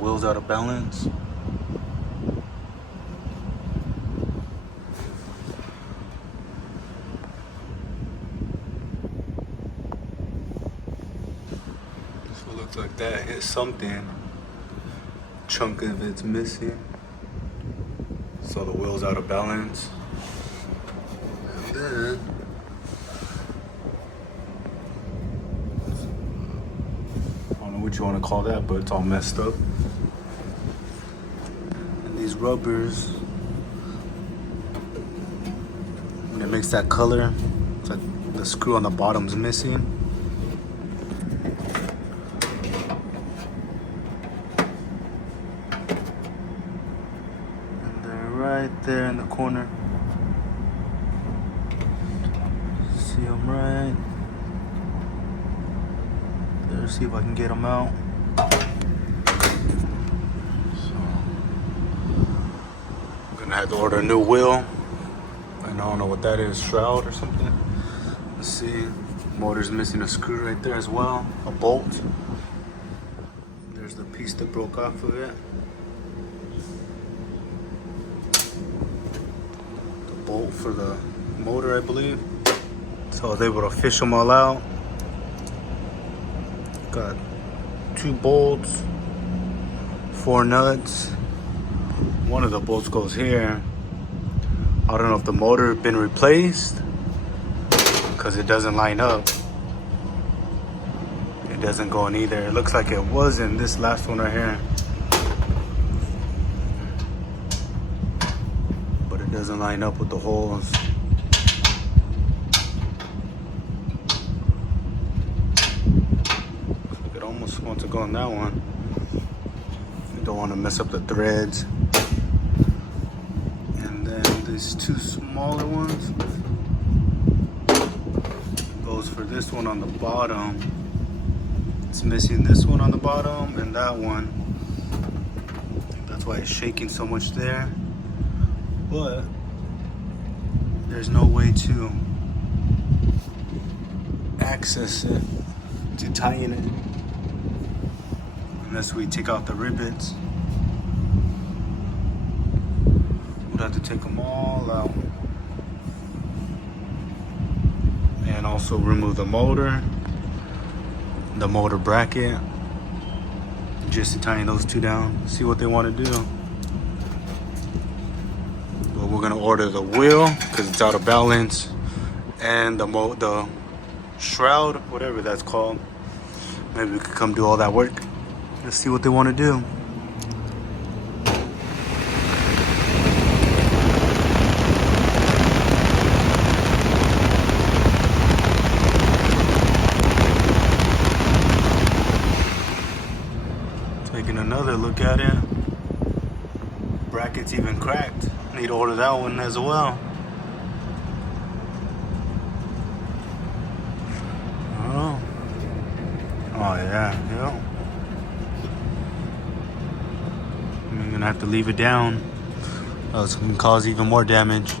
wheel's out of balance. This one looks like that hit something. Chunk of it's missing. So the wheel's out of balance. And then I don't know what you want to call that, but it's all messed up. And these rubbers, when it makes that color, it's like the screw on the bottom's missing. And they're right there in the corner. See them right there. See if I can get them out. So I'm gonna have to order a new wheel. And I don't know what that is, shroud or something. Let's see. Motor's missing a screw right there as well, a bolt. There's the piece that broke off of it. The bolt for the motor, I believe. So I was able to fish them all out. Got 2 bolts, 4 nuts. One of the bolts goes here. I don't know if the motor has been replaced because it doesn't line up. It doesn't go in either. It looks like it was in this last one right here. But it doesn't line up with the holes. It almost wants to go in that one. You don't want to mess up the threads. And then these 2 smaller ones goes for this one on the bottom. It's missing this one on the bottom and that one. That's why it's shaking so much there. But there's no way to access it, to tighten it, unless we take out the rivets. We'd have to take them all out. And also remove the motor bracket, just to tighten those 2 down, see what they want to do. But we're gonna order the wheel because it's out of balance, and the shroud, whatever that's called. Maybe we could come do all that work. Let's see what they want to do. Taking another look at it. Bracket's even cracked. Need to order that one as well. Oh. Oh yeah, yeah. I'm gonna have to leave it down. Else it can cause even more damage.